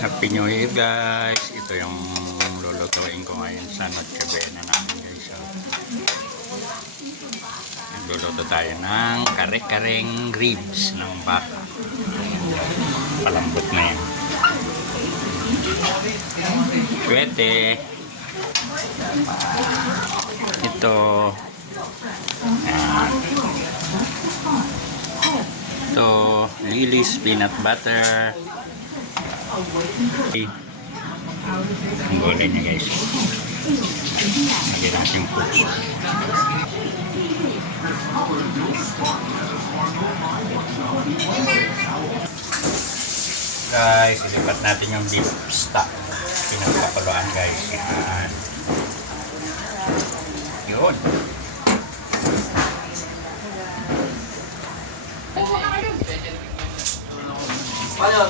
Happy New Year guys. Ito yung lulutuin ko ngayon sa Noche Buena namin guys. Nagluluto tayo ng kare-kareng ribs ng baka. Palambot na yan. Pwede. Ito. Ito, Lily's peanut butter. Ang gulay niya guys. Lagyan natin yung puso. Guys, ilipat natin yung beef stock. Pinagkakuluan guys. Yan. Yun.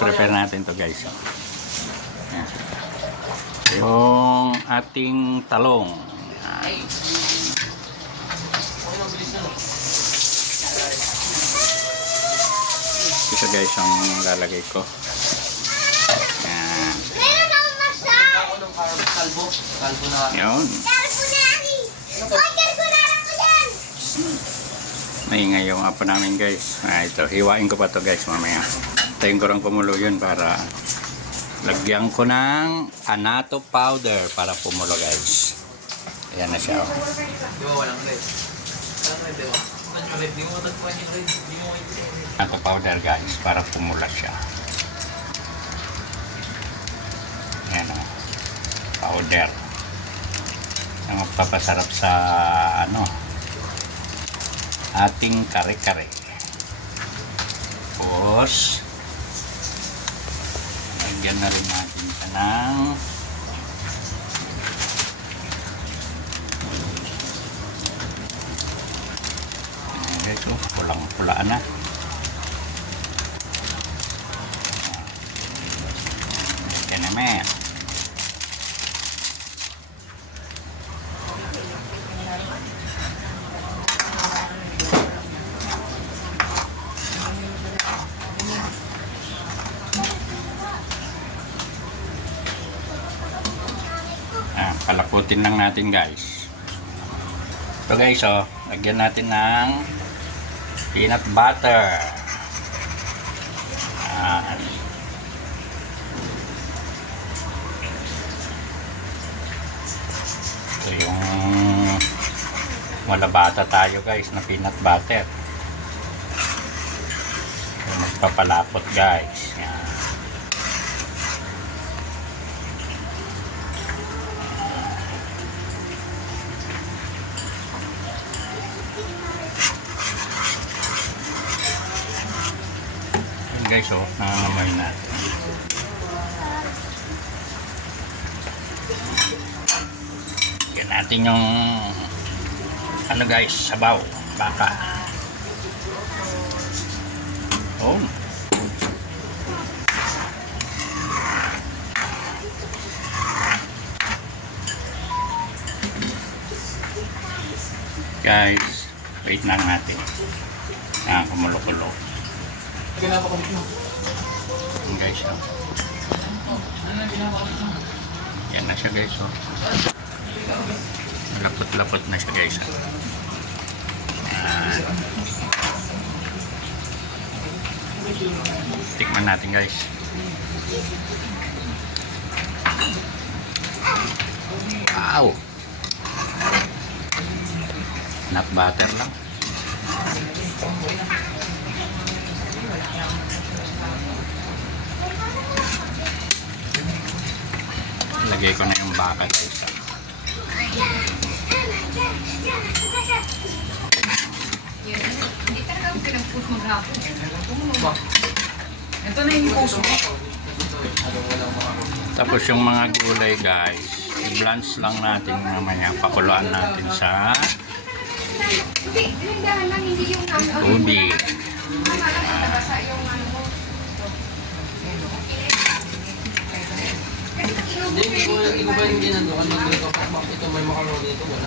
Prepare natin to guys. Yan. Yung ating talong. Yan. Ito guys ang lalagay ko. Yan. Yun. Maingay yung apo namin guys. Ito, hiwain ko pa to guys mamaya. Tayin ko lang kumulo yun para lagyan ko ng annatto powder para pumulo guys. Ayan na siya. Annatto powder guys para pumula siya. Ayan o. Powder. Ang magpapasarap sa ating kare-kare. Tapos lagyan na rin natin ito ng ito, pulang-pulaan na. Lagyan naman. Palakutin lang natin guys. So guys, lagyan natin ng peanut butter. Ito yung wala bata tayo guys na peanut butter. So, magpapalapot guys. Yan. Guys, nangangamay natin. Yan natin yung guys, sabaw, baka. Guys, wait lang natin. Yan, kumulo-kulo. Guys, yan na siya guys. Lapot-lapot na siya guys. Tikman natin guys. Wow, nut butter lang. Lagay ko na yung baka guys. Ito na yung puso. Tapos yung mga gulay guys, i-blanch lang natin mamaya. Pakuluan natin sa tubig. Hindi ko ba yung ginandokan mag-dito kapag ito may makaroni ito wala.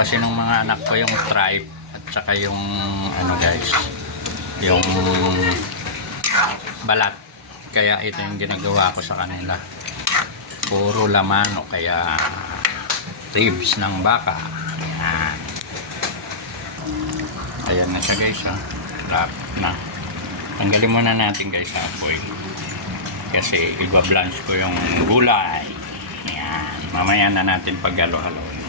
kasi ng mga anak ko yung tripe at saka yung ano guys, yung balat. Kaya ito yung ginagawa ko sa kanila. Puro laman o kaya ribs ng baka. Ayan. Ayan na siya guys. Wrap na. Tanggalin muna natin guys sa apoy. Kasi i-blanch ko yung gulay. Ayan. Mamaya na natin paghalo-halo.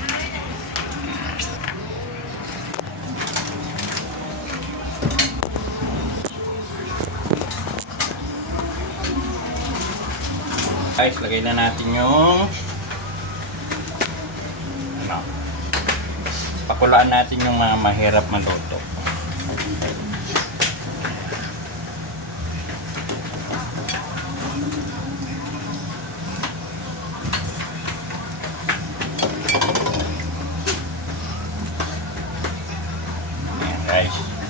Guys, lagay na natin yung ano, pakulaan natin yung mga mahirap maluto. Ayan guys.